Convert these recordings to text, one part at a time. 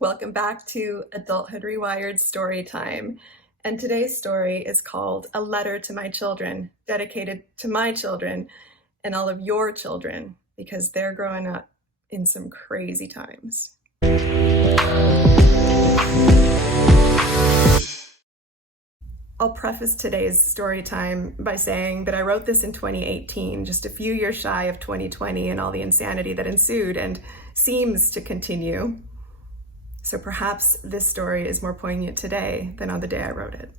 Welcome back to Adulthood Rewired Story Time. And today's story is called A Letter to My Children, dedicated to my children and all of your children because they're growing up in some crazy times. I'll preface today's story time by saying that I wrote this in 2018, just a few years shy of 2020 and all the insanity that ensued and seems to continue. So perhaps this story is more poignant today than on the day I wrote it.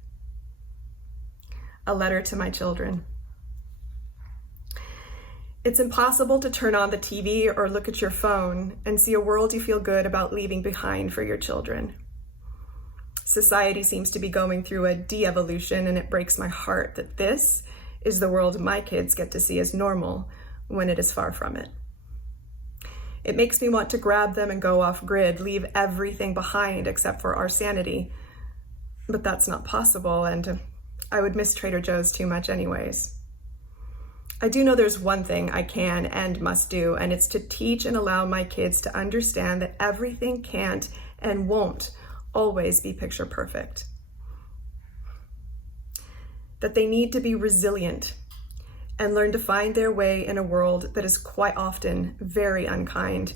A letter to my children. It's impossible to turn on the TV or look at your phone and see a world you feel good about leaving behind for your children. Society seems to be going through a de-evolution, and it breaks my heart that this is the world my kids get to see as normal when it is far from it. It makes me want to grab them and go off grid, leave everything behind except for our sanity. But that's not possible, and I would miss Trader Joe's too much anyways. I do know there's one thing I can and must do, and it's to teach and allow my kids to understand that everything can't and won't always be picture perfect. That they need to be resilient and learn to find their way in a world that is quite often very unkind.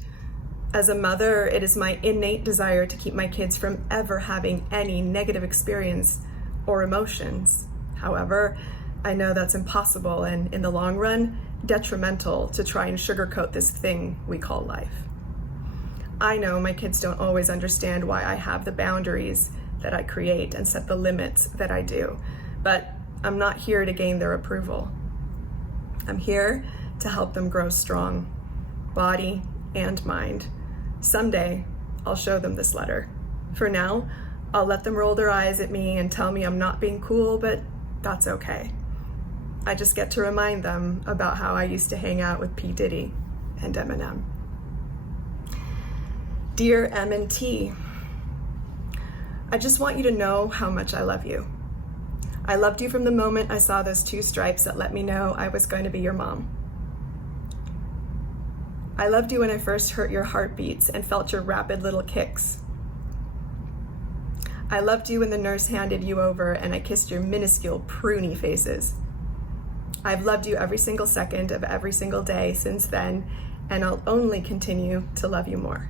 As a mother, it is my innate desire to keep my kids from ever having any negative experience or emotions. However, I know that's impossible and in the long run, detrimental to try and sugarcoat this thing we call life. I know my kids don't always understand why I have the boundaries that I create and set the limits that I do, but I'm not here to gain their approval. I'm here to help them grow strong, body and mind. Someday, I'll show them this letter. For now, I'll let them roll their eyes at me and tell me I'm not being cool, but that's okay. I just get to remind them about how I used to hang out with P. Diddy and Eminem. Dear M&T, I just want you to know how much I love you. I loved you from the moment I saw those two stripes that let me know I was going to be your mom. I loved you when I first heard your heartbeats and felt your rapid little kicks. I loved you when the nurse handed you over and I kissed your minuscule pruny faces. I've loved you every single second of every single day since then, and I'll only continue to love you more.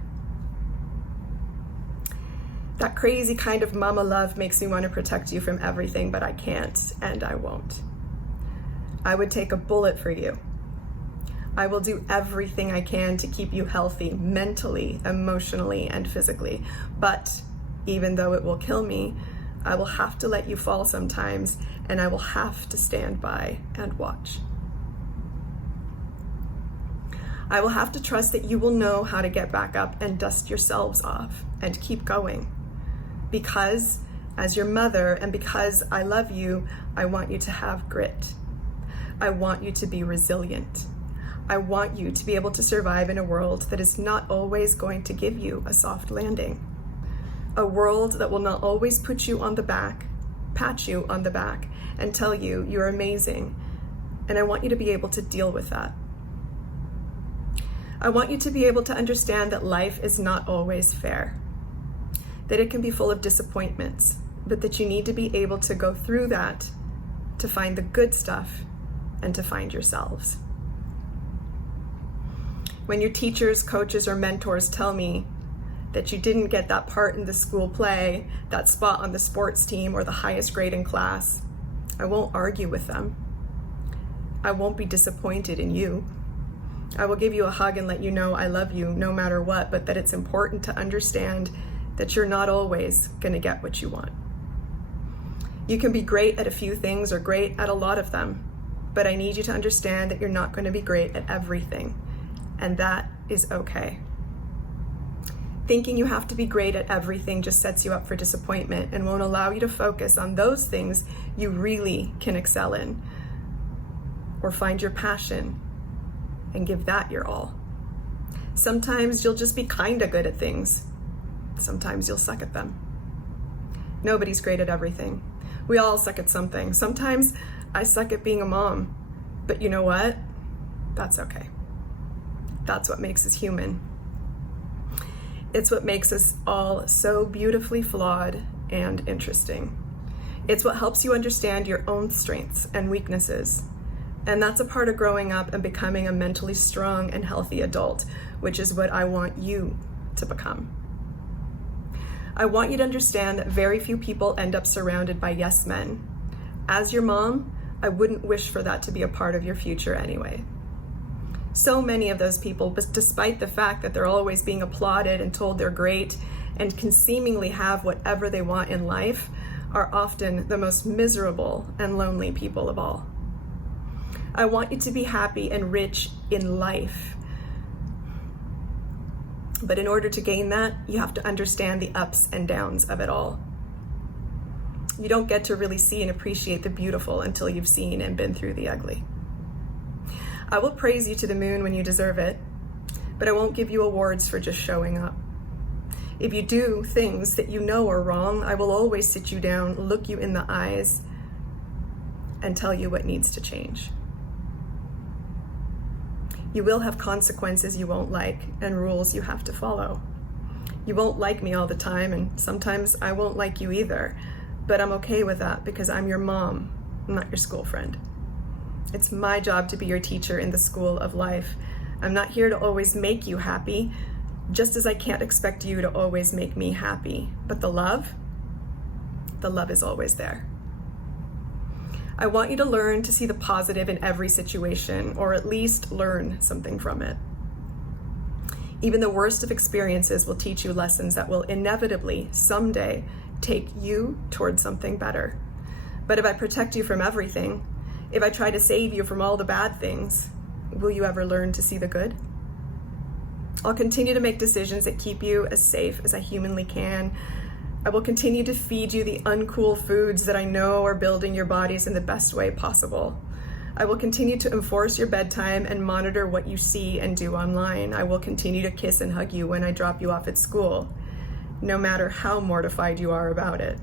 That crazy kind of mama love makes me want to protect you from everything, but I can't and I won't. I would take a bullet for you. I will do everything I can to keep you healthy mentally, emotionally, and physically. But even though it will kill me, I will have to let you fall sometimes, and I will have to stand by and watch. I will have to trust that you will know how to get back up and dust yourselves off and keep going. Because as your mother and because I love you, I want you to have grit. I want you to be resilient. I want you to be able to survive in a world that is not always going to give you a soft landing. A world that will not always put you on the back, pat you on the back, and tell you you're amazing. And I want you to be able to deal with that. I want you to be able to understand that life is not always fair, that it can be full of disappointments, but that you need to be able to go through that to find the good stuff and to find yourselves. When your teachers, coaches, or mentors tell me that you didn't get that part in the school play, that spot on the sports team, or the highest grade in class, I won't argue with them. I won't be disappointed in you. I will give you a hug and let you know I love you no matter what, but that it's important to understand that you're not always going to get what you want. You can be great at a few things or great at a lot of them, but I need you to understand that you're not going to be great at everything, and that is okay. Thinking you have to be great at everything just sets you up for disappointment and won't allow you to focus on those things you really can excel in, or find your passion and give that your all. Sometimes you'll just be kinda good at things. Sometimes you'll suck at them. Nobody's great at everything. We all suck at something. Sometimes I suck at being a mom, but you know what? That's okay. That's what makes us human. It's what makes us all so beautifully flawed and interesting. It's what helps you understand your own strengths and weaknesses. And that's a part of growing up and becoming a mentally strong and healthy adult, which is what I want you to become. I want you to understand that very few people end up surrounded by yes men. As your mom, I wouldn't wish for that to be a part of your future anyway. So many of those people, despite the fact that they're always being applauded and told they're great and can seemingly have whatever they want in life, are often the most miserable and lonely people of all. I want you to be happy and rich in life. But in order to gain that, you have to understand the ups and downs of it all. You don't get to really see and appreciate the beautiful until you've seen and been through the ugly. I will praise you to the moon when you deserve it, but I won't give you awards for just showing up. If you do things that you know are wrong, I will always sit you down, look you in the eyes, and tell you what needs to change. You will have consequences you won't like and rules you have to follow. You won't like me all the time, and sometimes I won't like you either, but I'm okay with that because I'm your mom, not your school friend. It's my job to be your teacher in the school of life. I'm not here to always make you happy, just as I can't expect you to always make me happy. But the love is always there. I want you to learn to see the positive in every situation, or at least learn something from it. Even the worst of experiences will teach you lessons that will inevitably someday take you towards something better. But if I protect you from everything, if I try to save you from all the bad things, will you ever learn to see the good? I'll continue to make decisions that keep you as safe as I humanly can. I will continue to feed you the uncool foods that I know are building your bodies in the best way possible. I will continue to enforce your bedtime and monitor what you see and do online. I will continue to kiss and hug you when I drop you off at school, no matter how mortified you are about it.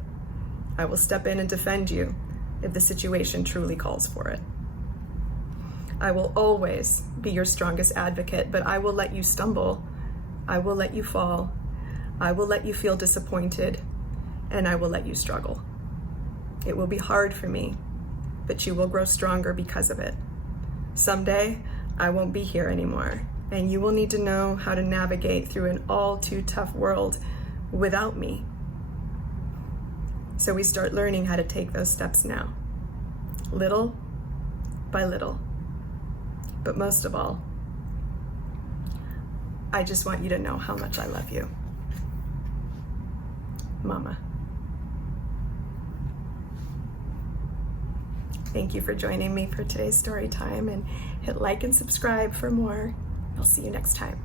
I will step in and defend you if the situation truly calls for it. I will always be your strongest advocate, but I will let you stumble. I will let you fall. I will let you feel disappointed, and I will let you struggle. It will be hard for me, but you will grow stronger because of it. Someday, I won't be here anymore, and you will need to know how to navigate through an all too tough world without me. So we start learning how to take those steps now, little by little. But most of all, I just want you to know how much I love you. Mama. Thank you for joining me for today's story time, and hit like and subscribe for more. I'll see you next time.